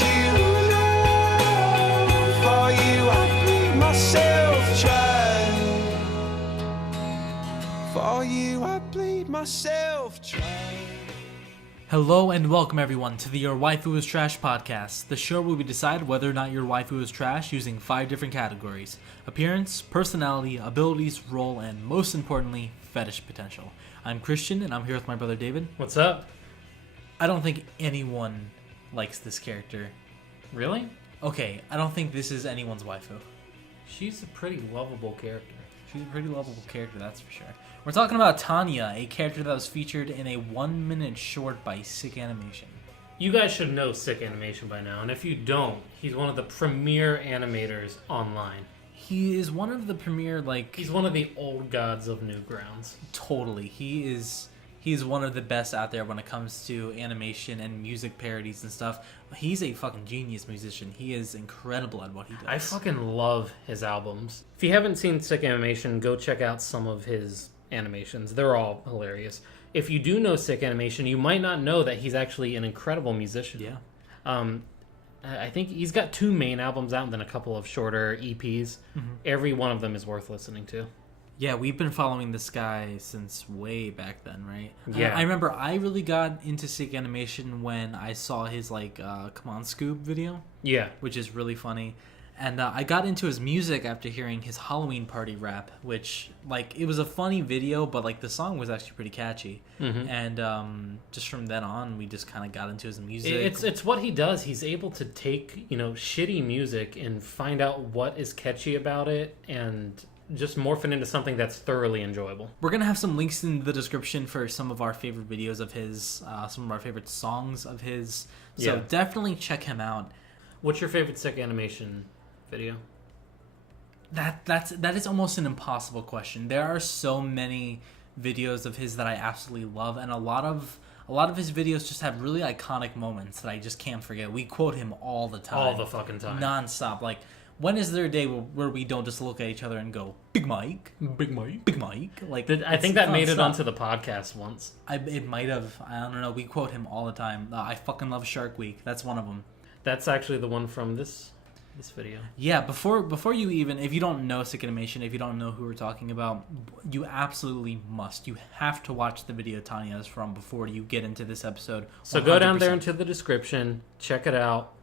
you know, for you I bleed myself dry. For you I bleed myself dry. Hello and welcome everyone to the Your Waifu Is Trash Podcast, the show where we decide whether or not your waifu is trash using 5 different categories: appearance, personality, abilities, role, and most importantly, fetish potential. I'm Christian and I'm here with my brother David. What's up? I don't think anyone likes this character. Really? Okay, I don't think this is anyone's waifu. She's a pretty lovable character. She's a pretty lovable character, that's for sure. We're talking about Tanya, a character that was featured in a 1-minute short by Sick Animation. You guys should know Sick Animation by now, and if you don't, he's one of the premier animators online. He is one of the premier, He's one of the old gods of Newgrounds. Totally. He is one of the best out there when it comes to animation and music parodies and stuff. He's a fucking genius musician. He is incredible at what he does. I fucking love his albums. If you haven't seen Sick Animation, go check out some of his animations. They're all hilarious. If you do know Sick Animation, you might not know that he's actually an incredible musician. Yeah. I think he's got 2 main albums out and then a couple of shorter EPs. Mm-hmm. Every one of them is worth listening to. Yeah, we've been following this guy since way back then, right? Yeah. I remember I really got into Sick Animation when I saw his, Come On Scoop video. Yeah. Which is really funny. And I got into his music after hearing his Halloween Party rap, which, it was a funny video, but, the song was actually pretty catchy. Mm-hmm. And just from then on, we just kind of got into his music. It's what he does. He's able to take, shitty music and find out what is catchy about it and just morph it into something that's thoroughly enjoyable. We're going to have some links in the description for some of our favorite videos of his, some of our favorite songs of his. So definitely check him out. What's your favorite Sick Animation video? That is almost an impossible question. There are so many videos of his that I absolutely love, and a lot of his videos just have really iconic moments that I just can't forget. We quote him all the time. All the fucking time. Non-stop. When is there a day where we don't just look at each other and go, Big Mike? Big Mike? Big Mike? I think that made it onto the podcast once. It might have. I don't know. We quote him all the time. I fucking love Shark Week. That's one of them. That's actually the one from this video. Yeah, before you even, if you don't know Sick Animation, if you don't know who we're talking about, you absolutely must. You have to watch the video Tanya is from before you get into this episode. 100%. So go down there into the description, check it out.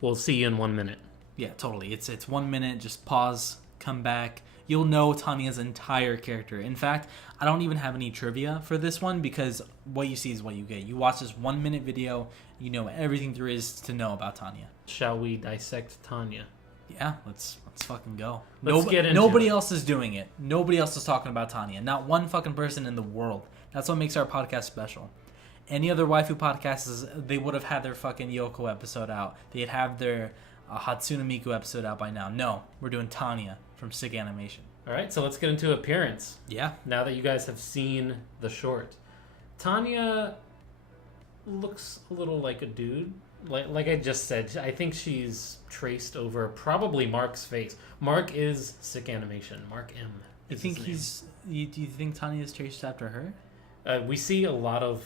We'll see you in 1 minute. Yeah, totally. It's 1 minute. Just pause, come back. You'll know Tanya's entire character. In fact, I don't even have any trivia for this one because what you see is what you get. You watch this 1 minute video, you know everything there is to know about Tanya. Shall we dissect Tanya? Yeah, let's fucking go. Let's get into Nobody it. else is doing it. Nobody else is talking about Tanya. Not one fucking person in the world. That's what makes our podcast special. Any other waifu podcasts, they would have had their fucking Yoko episode out. They'd have their Hatsune Miku episode out by now. No, we're doing Tanya from Sick Animation. All right, so let's get into appearance. Yeah. Now that you guys have seen the short. Tanya looks a little like a dude. Like I just said, I think she's traced over probably Mark's face. Mark is Sick Animation. Mark M. You think do you think Tanya is traced after her? We see a lot of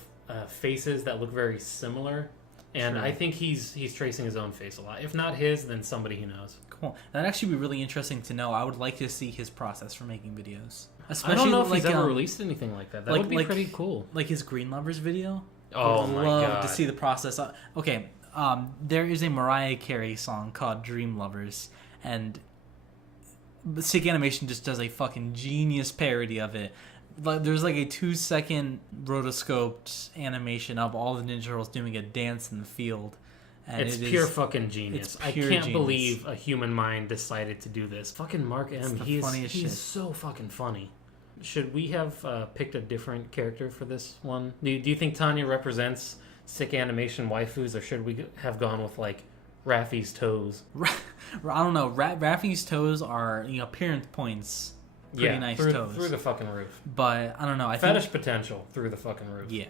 faces that look very similar. And sure. I think he's tracing his own face a lot. If not his, then somebody he knows. Cool. That'd actually be really interesting to know. I would like to see his process for making videos. Especially I don't know if he's ever released anything like that. That would be pretty cool. Like his Green Lovers video? Oh my god. I'd love to see the process. Okay, there is a Mariah Carey song called Dream Lovers. And Sick Animation just does a fucking genius parody of it. There's a 2-second rotoscoped animation of all the Ninja Turtles doing a dance in the field. And it's pure fucking genius. I can't believe a human mind decided to do this. Fucking Mark M. He's so fucking funny. Should we have picked a different character for this one? Do you think Tanya represents Sick Animation waifus, or should we have gone with Raffi's toes? I don't know. Raffi's toes are appearance points. Pretty nice toes. Through the fucking roof. But, I don't know. Fetish potential through the fucking roof. Yeah.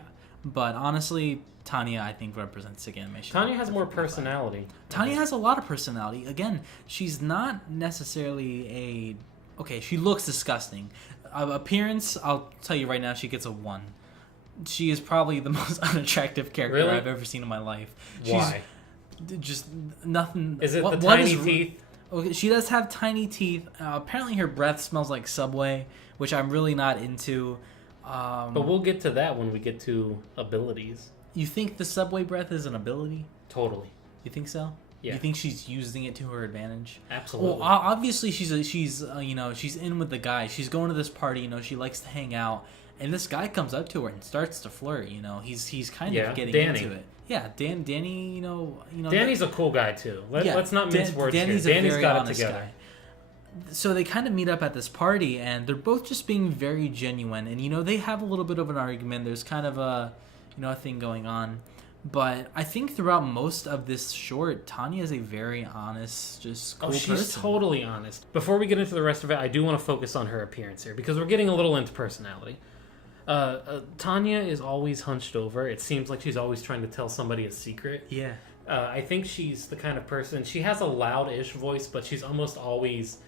But, honestly, Tanya, I think, represents Sick Animation. Tanya has more personality. Tanya has a lot of personality. Again, she's not necessarily Okay, she looks disgusting. Appearance, I'll tell you right now, she gets a 1. She is probably the most unattractive character I've ever seen in my life. Why? Just nothing. Is it the tiny teeth? Okay, she does have tiny teeth. Apparently, her breath smells like Subway, which I'm really not into. But we'll get to that when we get to abilities. You think the Subway breath is an ability? Totally. You think so? Yeah. You think she's using it to her advantage? Absolutely. Well, obviously she's in with the guy. She's going to this party. You know, she likes to hang out, and this guy comes up to her and starts to flirt. You know, he's kind of getting into it. Yeah, Danny. You know. Danny's a cool guy too. Let's not mince words Danny's here. Danny's a very got honest it together. Guy. So they kind of meet up at this party, and they're both just being very genuine. And they have a little bit of an argument. There's kind of a thing going on. But I think throughout most of this short, Tanya is a very honest, just cool person. She's totally honest. Before we get into the rest of it, I do want to focus on her appearance here, because we're getting a little into personality. Tanya is always hunched over. It seems like she's always trying to tell somebody a secret. Yeah. I think she's the kind of person... She has a loud-ish voice, but she's almost always...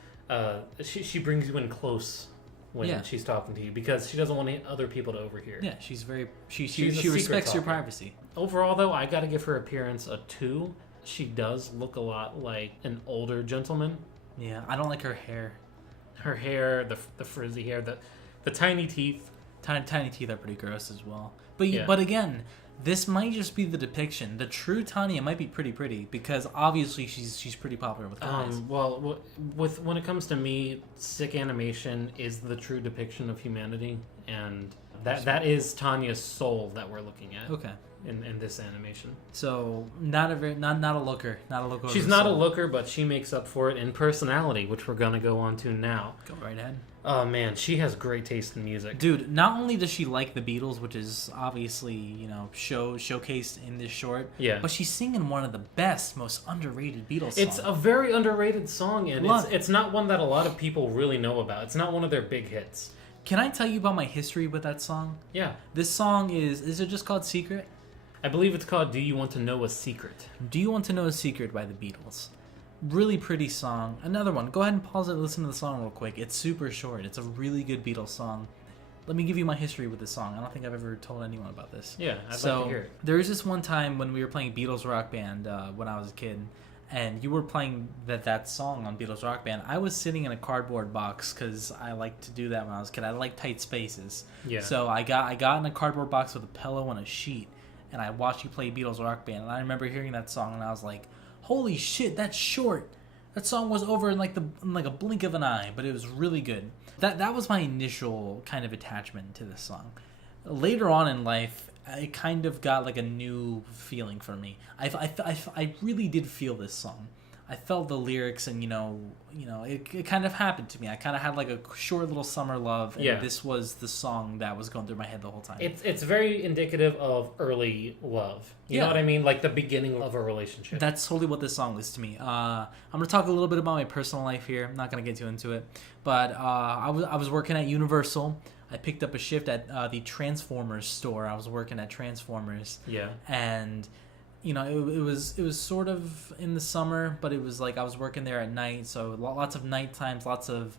She brings you in close when she's talking to you, because she doesn't want other people to overhear. Yeah, she respects your privacy. Overall, though, I got to give her appearance a 2. She does look a lot like an older gentleman. Yeah, I don't like her hair. Her hair, the frizzy hair, the tiny teeth. Tiny teeth are pretty gross as well. But again, this might just be the depiction. The true Tanya might be pretty, because obviously she's pretty popular with guys. When it comes to me, sick animation is the true depiction of humanity, and that is Tanya's soul that we're looking at. Okay. In this animation. So not a looker. Not a looker. She's not a looker, but she makes up for it in personality, which we're gonna go on to now. Go right ahead. Oh man, she has great taste in music. Dude, not only does she like the Beatles, which is obviously, showcased in this short, but she's singing one of the best, most underrated Beatles songs. It's a very underrated song, and it's not one that a lot of people really know about. It's not one of their big hits. Can I tell you about my history with that song? Yeah. This song is it just called Secret? I believe it's called Do You Want to Know a Secret? Do You Want to Know a Secret by the Beatles. Really pretty song. Another one. Go ahead and pause it and listen to the song real quick. It's super short. It's a really good Beatles song. Let me give you my history with this song. I don't think I've ever told anyone about this. Yeah, I'd like to hear it. There was this one time when we were playing Beatles Rock Band when I was a kid, and you were playing that song on Beatles Rock Band. I was sitting in a cardboard box because I liked to do that when I was a kid. I like tight spaces. Yeah. So I got in a cardboard box with a pillow and a sheet, and I watched you play Beatles Rock Band. And I remember hearing that song, and I was like, holy shit, that's short. That song was over in like a blink of an eye, but it was really good. That was my initial kind of attachment to this song. Later on in life, it kind of got like a new feeling for me. I really did feel this song. I felt the lyrics, and it kind of happened to me. I kind of had like a short little summer love, and this was the song that was going through my head the whole time. It's very indicative of early love. You know what I mean? Like the beginning of a relationship. That's totally what this song is to me. I'm going to talk a little bit about my personal life here. I'm not going to get too into it. But I was working at Universal. I picked up a shift at the Transformers store. I was working at Transformers. Yeah. And... it was sort of in the summer, but it was like I was working there at night, so lots of night times, lots of,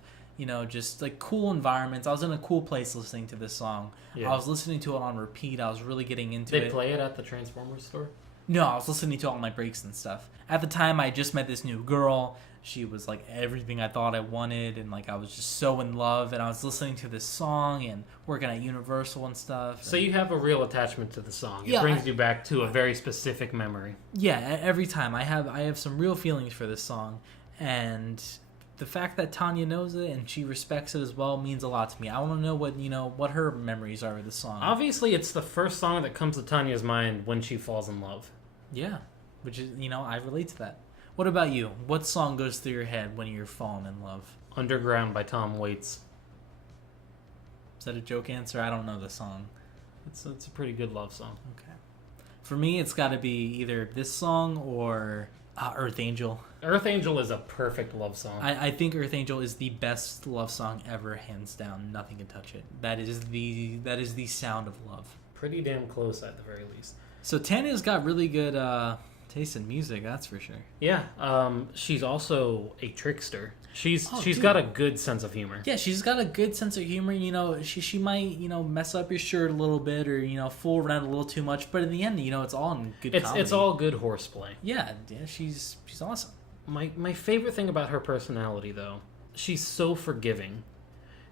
just like cool environments. I was in a cool place listening to this song. Yeah. I was listening to it on repeat. I was really getting into it. They play it at the Transformers store? No, I was listening to it on my breaks and stuff. At the time, I just met this new girl. She was like everything I thought I wanted, and like I was just so in love, and I was listening to this song and working at Universal and stuff. So you have a real attachment to the song. It brings you back to a very specific memory. Yeah, every time I have some real feelings for this song, and the fact that Tanya knows it and she respects it as well means a lot to me. I want to know what her memories are of the song. Obviously, it's the first song that comes to Tanya's mind when she falls in love. Yeah, which is I relate to that. What about you? What song goes through your head when you're falling in love? Underground by Tom Waits. Is that a joke answer? I don't know the song. It's a pretty good love song. Okay. For me, it's got to be either this song or Earth Angel. Earth Angel is a perfect love song. I think Earth Angel is the best love song ever, hands down. Nothing can touch it. That is the sound of love. Pretty damn close at the very least. So Tanya's got really good Taste in music, that's for sure. Yeah, she's also a trickster. She's got a good sense of humor. Yeah, she's got a good sense of humor. You know, she might, you know, mess up your shirt a little bit or, you know, fool around a little too much, but in the end, you know, it's all in good comedy. It's all good horseplay. Yeah, she's awesome. My favorite thing about her personality, though, she's so forgiving.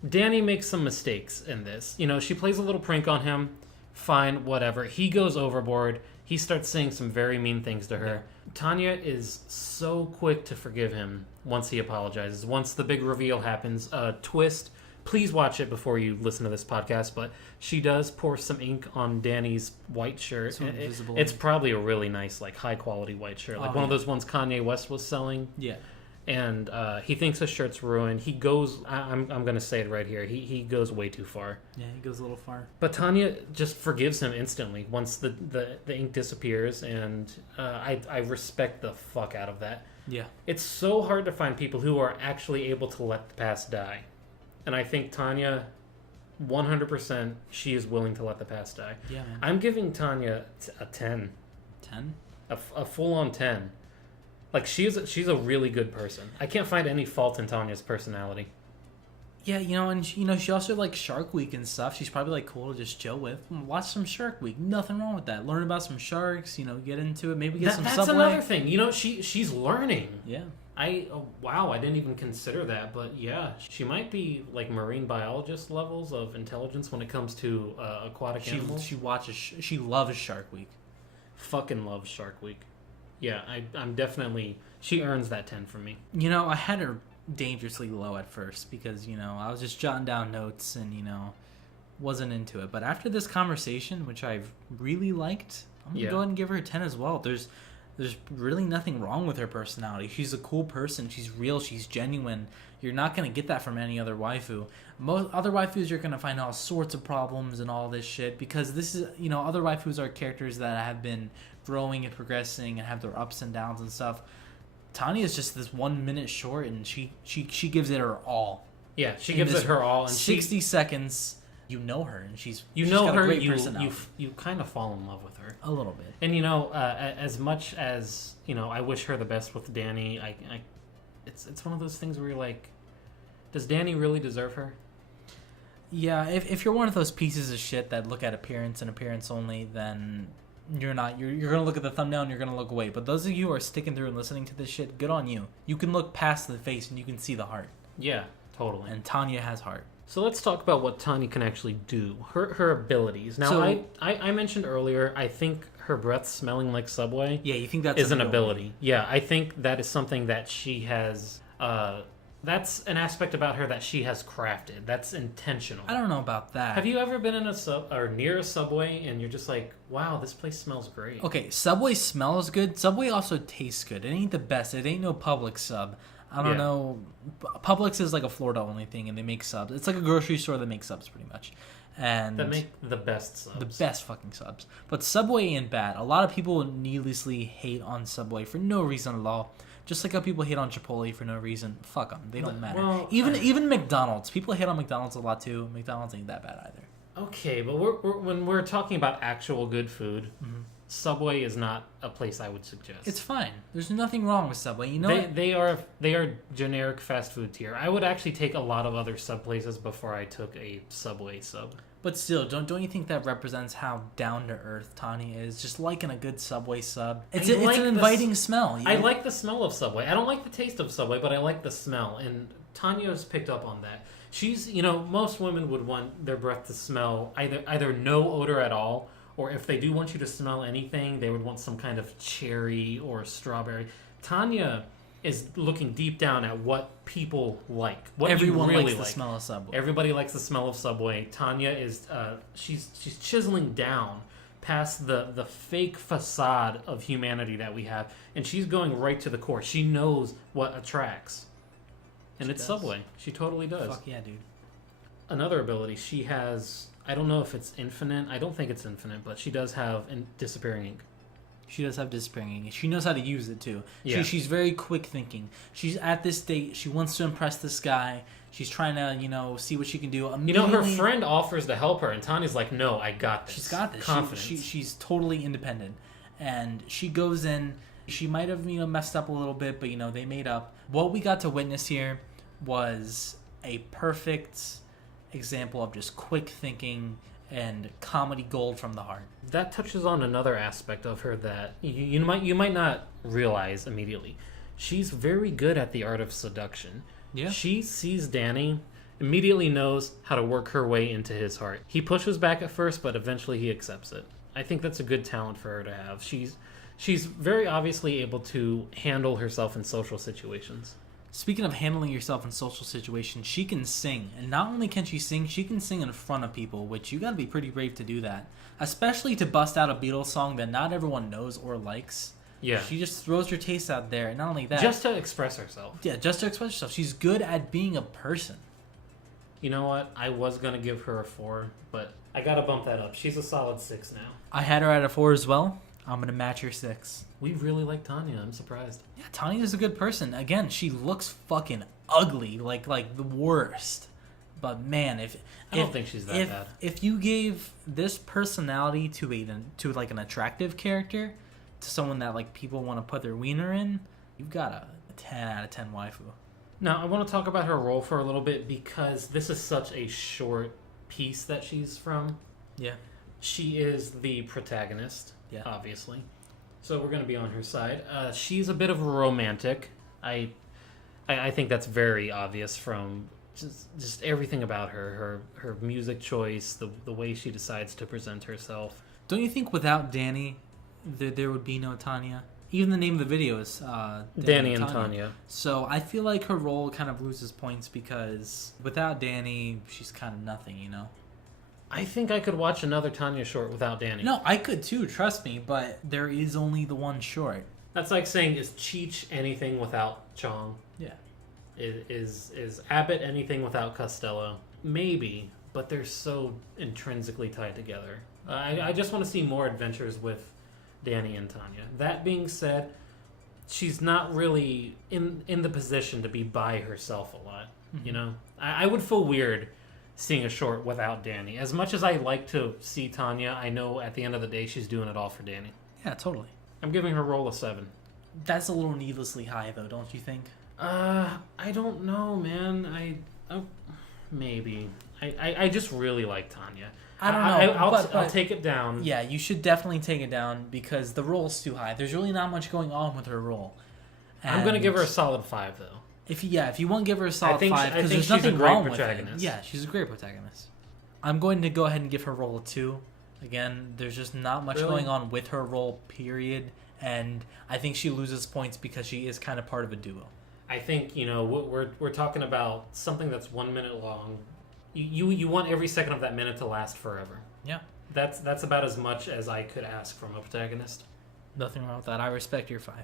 Danny makes some mistakes in this. You know, she plays a little prank on him. Fine, whatever. He goes overboard. He starts saying some very mean things to her. Yeah. Tanya is so quick to forgive him once he apologizes. Once the big reveal happens, twist. Please watch it before you listen to this podcast. But she does pour some ink on Danny's white shirt. So invisible. It's probably a really nice, like, high quality white shirt, like one of those ones Kanye West was selling. Yeah. And he thinks his shirt's ruined. He goes, I'm going to say it right here, he goes way too far. Yeah, he goes a little far. But Tanya just forgives him instantly once the ink disappears, and I respect the fuck out of that. Yeah. It's so hard to find people who are actually able to let the past die. And I think Tanya, 100%, she is willing to let the past die. Yeah, man. I'm giving Tanya a 10. 10? A full-on 10. Like, she's a really good person. I can't find any fault in Tanya's personality. Yeah, you know, and she also likes Shark Week and stuff. She's probably, like, cool to just chill with. Watch some Shark Week. Nothing wrong with that. Learn about some sharks, you know, get into it. Maybe get some Subway. That's another thing. You know, she's learning. Yeah. Wow, I didn't even consider that. But, yeah, she might be, like, marine biologist levels of intelligence when it comes to aquatic animals. She loves Shark Week. Fucking loves Shark Week. Yeah, I'm definitely... She earns that 10 from me. You know, I had her dangerously low at first because, you know, I was just jotting down notes and, you know, wasn't into it. But after this conversation, which I've really liked, I'm going to go ahead and give her a 10 as well. There's really nothing wrong with her personality. She's a cool person. She's real. She's genuine. You're not going to get that from any other waifu. Most other waifus, you're going to find all sorts of problems and all this shit because this is, you know, other waifus are characters that have been growing and progressing and have their ups and downs and stuff. Tanya is just this 1 minute short, and she gives it her all. Yeah, she gives it her all, and 60 seconds. You know her, and she's got her. A great you kind of fall in love with her a little bit. And you know, as much as you know, I wish her the best with Danny. It's one of those things where you're like, does Danny really deserve her? Yeah, if you're one of those pieces of shit that look at appearance and appearance only, then you're not. You're gonna look at the thumbnail and you're gonna look away. But those of you who are sticking through and listening to this shit, good on you. You can look past the face and you can see the heart. Yeah, totally. And Tanya has heart. So let's talk about what Tanya can actually do. Her abilities. Now, I mentioned earlier, I think her breath smelling like Subway. Yeah, you think that's is an ability. Yeah, I think that is something that she has. That's an aspect about her that she has crafted. That's intentional. I don't know about that. Have you ever been in or near a Subway and you're just like, wow, this place smells great? Okay, Subway smells good. Subway also tastes good. It ain't the best. It ain't no Publix sub. I don't know. Publix is like a Florida only thing, and they make subs. It's like a grocery store that makes subs pretty much. And that make the best subs. The best fucking subs. But Subway ain't bad. A lot of people needlessly hate on Subway for no reason at all. Just like how people hate on Chipotle for no reason. Fuck them. They don't matter. Well, even McDonald's. People hate on McDonald's a lot too. McDonald's ain't that bad either. Okay, but when we're talking about actual good food, Subway is not a place I would suggest. It's fine. There's nothing wrong with Subway. You know they are generic fast food tier. I would actually take a lot of other sub places before I took a Subway sub. But still, don't you think that represents how down to earth Tanya is? Just liking a good Subway sub. It's an inviting smell. I like the smell of Subway. I don't like the taste of Subway, but I like the smell. And Tanya's picked up on that. She's, you know, most women would want their breath to smell either no odor at all, or if they do want you to smell anything, they would want some kind of cherry or strawberry. Tanya is looking deep down at what people like. What everyone really likes the smell of Subway. Everybody likes the smell of Subway. Tanya is she's chiseling down past the fake facade of humanity that we have, and she's going right to the core. She knows what attracts. And it's Subway. She totally does. Fuck yeah, dude. Another ability she has, I don't know if it's infinite. I don't think it's infinite, but she does have disappearing ink. She does have disappearing ink. She knows how to use it, too. Yeah. She's very quick thinking. She's at this date. She wants to impress this guy. She's trying to, you know, see what she can do. You know, her friend offers to help her, and Tanya's like, no, I got this. She's got this. Confidence. She's totally independent. and she goes in. She might have, messed up a little bit, but, they made up. What we got to witness here was a perfect example of just quick thinking and comedy gold from the heart. That touches on another aspect of her that you might not realize immediately. She's very good at the art of seduction. Yeah. She sees Danny, immediately knows how to work her way into his heart. He pushes back at first, but eventually he accepts it. I think that's a good talent for her to have. She's very obviously able to handle herself in social situations. Speaking of handling yourself in social situations, she can sing. And not only can she sing in front of people, which you gotta be pretty brave to do that. Especially to bust out a Beatles song that not everyone knows or likes. Yeah. She just throws her taste out there. And not only that... just to express herself. Yeah, just to express herself. She's good at being a person. You know what? I was gonna give her a 4, but I gotta bump that up. She's a solid 6 now. I had her at a 4 as well. I'm going to match your 6. We really like Tanya. I'm surprised. Yeah, Tanya's a good person. Again, she looks fucking ugly, like the worst. But man, I don't think she's that bad. If you gave this personality to an attractive character, to someone that like people want to put their wiener in, you've got a 10 out of 10 waifu. Now, I want to talk about her role for a little bit because this is such a short piece that she's from. Yeah. She is the protagonist. Yeah, obviously. So we're going to be on her side. She's a bit of a romantic. I think that's very obvious from just everything about her music choice, the way she decides to present herself. Don't you think without Danny, there would be no Tanya? Even the name of the video is Danny and Tanya. So I feel like her role kind of loses points because without Danny, she's kind of nothing, I think I could watch another Tanya short without Danny. No, I could too, trust me, but there is only the one short. That's like saying, is Cheech anything without Chong? Yeah. Is Abbott anything without Costello? Maybe, but they're so intrinsically tied together. I just want to see more adventures with Danny and Tanya. That being said, she's not really in the position to be by herself a lot, I would feel weird seeing a short without Danny. As much as I like to see Tanya, I know at the end of the day she's doing it all for Danny. Yeah, totally. I'm giving her roll a 7. That's a little needlessly high, though, don't you think? I don't know, man. Maybe. I just really like Tanya. I don't know. I'll take it down. Yeah, you should definitely take it down because the roll's too high. There's really not much going on with her role. I'm going to give her a solid 5, though. If you want to give her a solid 5, because there's nothing wrong with it. Yeah, she's a great protagonist. I'm going to go ahead and give her role a 2. Again, there's just not much going on with her role, period. And I think she loses points because she is kind of part of a duo. I think, we're talking about something that's 1 minute long. You want every second of that minute to last forever. Yeah. That's about as much as I could ask from a protagonist. Nothing wrong with that. I respect your 5.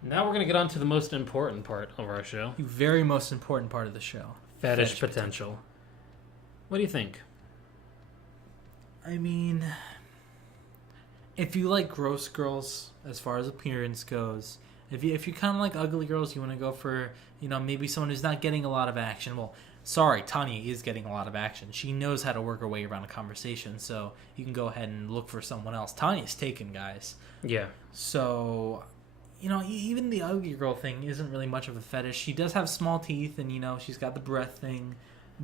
Now we're going to get on to the most important part of our show. The very most important part of the show. Fetish potential. What do you think? I mean, if you like gross girls as far as appearance goes, if you kind of like ugly girls, you want to go for, maybe someone who's not getting a lot of action. Well, sorry, Tanya is getting a lot of action. She knows how to work her way around a conversation, so you can go ahead and look for someone else. Tanya's taken, guys. Yeah. So... even the ugly girl thing isn't really much of a fetish. She does have small teeth, and, she's got the breath thing.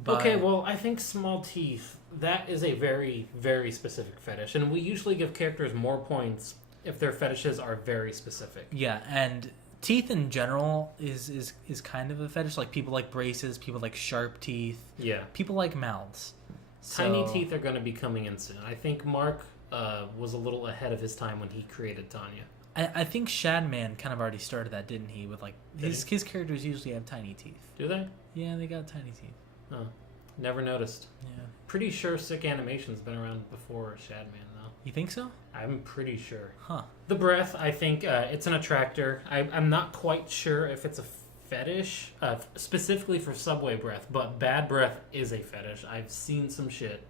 But... Okay, well, I think small teeth, that is a very, very specific fetish. And we usually give characters more points if their fetishes are very specific. Yeah, and teeth in general is kind of a fetish. Like, people like braces, people like sharp teeth. Yeah. People like mouths. Tiny teeth are going to be coming in soon. I think Mark was a little ahead of his time when he created Tanya. I think Shadman kind of already started that, didn't he? With like his characters usually have tiny teeth. Do they? Yeah, they got tiny teeth. Oh, never noticed. Yeah. Pretty sure Sick Animation's been around before Shadman, though. You think so? I'm pretty sure. Huh. The breath, I think it's an attractor. I'm not quite sure if it's a fetish, specifically for subway breath, but bad breath is a fetish. I've seen some shit.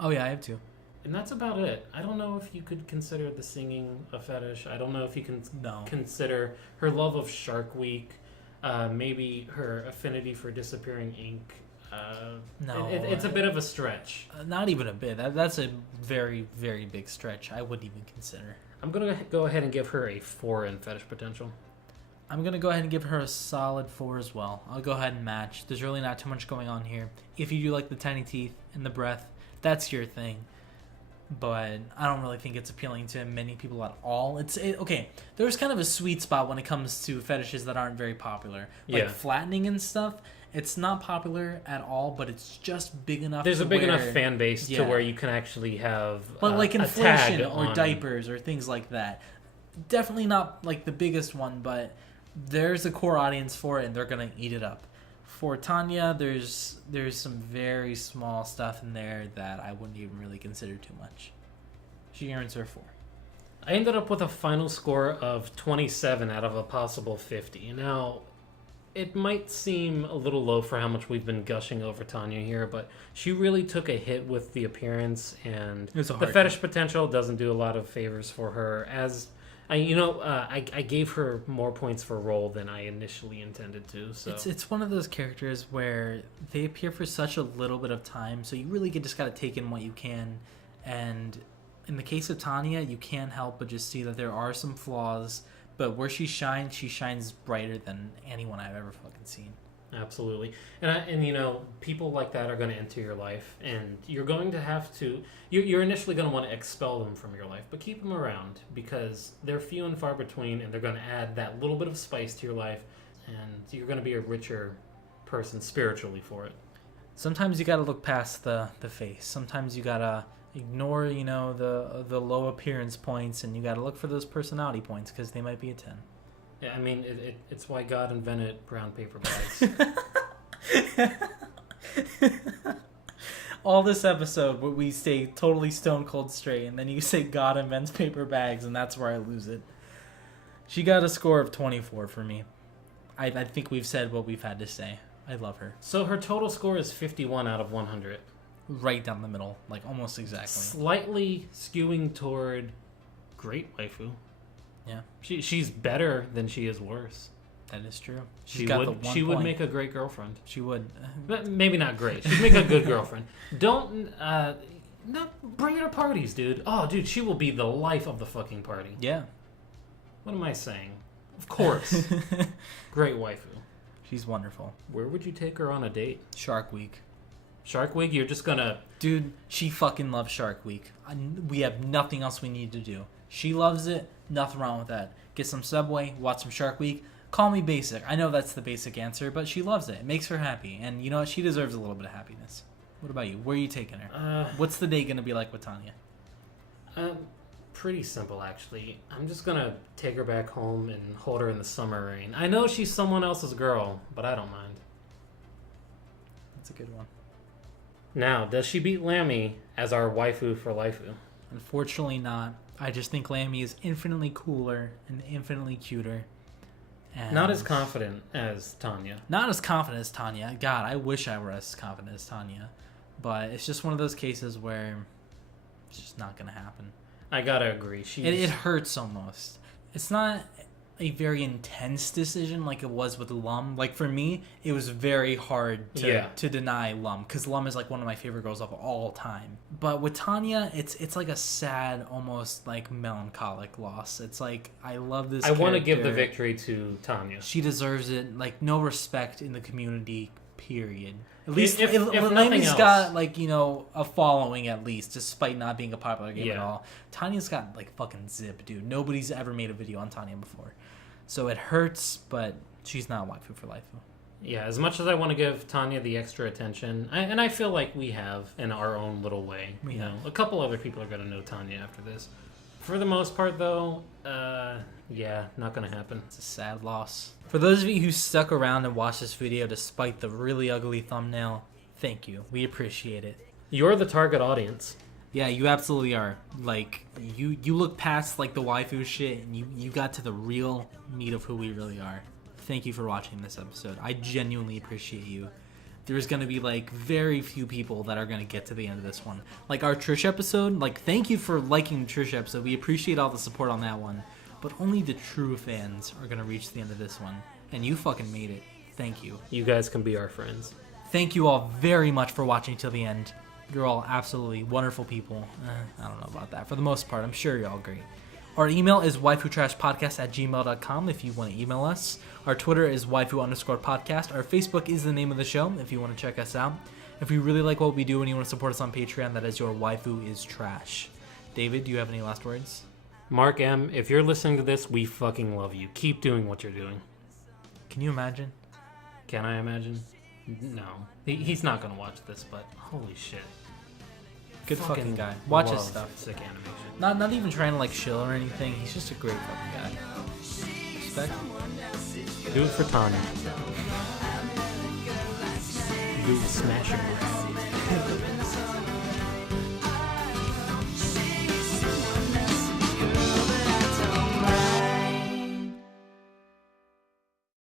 Oh yeah, I have too. And that's about it. I don't know if you could consider the singing a fetish. I don't know if you can consider her love of Shark Week, maybe her affinity for disappearing ink. No. It's a bit of a stretch. Not even a bit. That's a very, very big stretch. I wouldn't even consider. I'm going to go ahead and give her a 4 in fetish potential. I'm going to go ahead and give her a solid 4 as well. I'll go ahead and match. There's really not too much going on here. If you do like the tiny teeth and the breath, that's your thing. But I don't really think it's appealing to many people at all. Okay, there's kind of a sweet spot when it comes to fetishes that aren't very popular. Like flattening and stuff. It's not popular at all, but it's just big enough. There's a big enough fan base to where you can actually have but like inflation or diapers or things like that. Definitely not like the biggest one, but there's a core audience for it, and they're gonna eat it up. For Tanya, there's some very small stuff in there that I wouldn't even really consider too much. She earns her 4. I ended up with a final score of 27 out of a possible 50. Now, it might seem a little low for how much we've been gushing over Tanya here, but she really took a hit with the appearance, and the fetish potential doesn't do a lot of favors for her. I gave her more points for role than I initially intended to. So it's one of those characters where they appear for such a little bit of time, so you really just got to take in what you can. And in the case of Tanya, you can't help but just see that there are some flaws. But where she shines brighter than anyone I've ever fucking seen. Absolutely. And people like that are going to enter your life, and you're going to have to... You're initially going to want to expel them from your life, but keep them around, because they're few and far between, and they're going to add that little bit of spice to your life, and you're going to be a richer person spiritually for it. Sometimes you got to look past the face. Sometimes you got to ignore, the low appearance points, and you got to look for those personality points, because they might be a 10. Yeah, I mean, it's why God invented brown paper bags. All this episode, we stay totally stone cold straight, and then you say God invents paper bags, and that's where I lose it. She got a score of 24 for me. I think we've said what we've had to say. I love her. So her total score is 51 out of 100. Right down the middle, like almost exactly. Slightly skewing toward great waifu. Yeah. She's better than she is worse. That is true. She would make a great girlfriend. She would. But maybe not great. She'd make a good girlfriend. Don't bring her to parties, dude. Oh, dude, she will be the life of the fucking party. Yeah. What am I saying? Of course. Great waifu. She's wonderful. Where would you take her on a date? Shark Week. Shark Week? You're just gonna... Dude, she fucking loves Shark Week. We have nothing else we need to do. She loves it. Nothing wrong with that. Get some Subway, watch some Shark Week. Call me basic. I know that's the basic answer, but she loves it. It makes her happy. And you know what? She deserves a little bit of happiness. What about you? Where are you taking her? What's the day going to be like with Tanya? Pretty simple, actually. I'm just going to take her back home and hold her in the summer rain. I know she's someone else's girl, but I don't mind. That's a good one. Now, does she beat Lammy as our waifu for laifu? Unfortunately not. I just think Lammy is infinitely cooler and infinitely cuter. And not as confident as Tanya. Not as confident as Tanya. God, I wish I were as confident as Tanya. But it's just one of those cases where it's just not going to happen. I gotta agree. It hurts almost. It's not a very intense decision like it was with Lum. Like for me, it was very hard to deny Lum, because Lum is like one of my favorite girls of all time. But with Tanya, it's like a sad, almost like melancholic loss. It's like, I love this character. I want to give the victory to Tanya. She deserves it. Like, no respect in the community, period. At least if Lammy's got like, a following at least, despite not being a popular game at all. Tanya's got like fucking zip, dude. Nobody's ever made a video on Tanya before. So it hurts, but she's not waifu for laifu. Yeah, as much as I want to give Tanya the extra attention, and I feel like we have in our own little way. You know, a couple other people are going to know Tanya after this. For the most part, though, not going to happen. It's a sad loss. For those of you who stuck around and watched this video despite the really ugly thumbnail, thank you. We appreciate it. You're the target audience. Yeah, you absolutely are. Like, you look past like the waifu shit, and you got to the real meat of who we really are. Thank you for watching this episode. I genuinely appreciate you. There's going to be like very few people that are going to get to the end of this one. Like our Trish episode, like thank you for liking the Trish episode. We appreciate all the support on that one. But only the true fans are going to reach the end of this one. And you fucking made it. Thank you. You guys can be our friends. Thank you all very much for watching till the end. You're all absolutely wonderful people. I don't know about that. For the most part, I'm sure you're all great. Our email is waifutrashpodcast@gmail.com if you want to email us. Our Twitter is waifu_podcast. Our Facebook is the name of the show if you want to check us out. If you really like what we do and you want to support us on Patreon, that is your Waifu Is Trash. David, do you have any last words? Mark M., if you're listening to this, we fucking love you. Keep doing what you're doing. Can you imagine? Can I imagine? No. He's not going to watch this, but holy shit. Good fucking guy. Watch his stuff. Sick animation. Not even trying to like shill or anything. He's just a great fucking guy. Respect. Do it for Tanya. Do it smashing.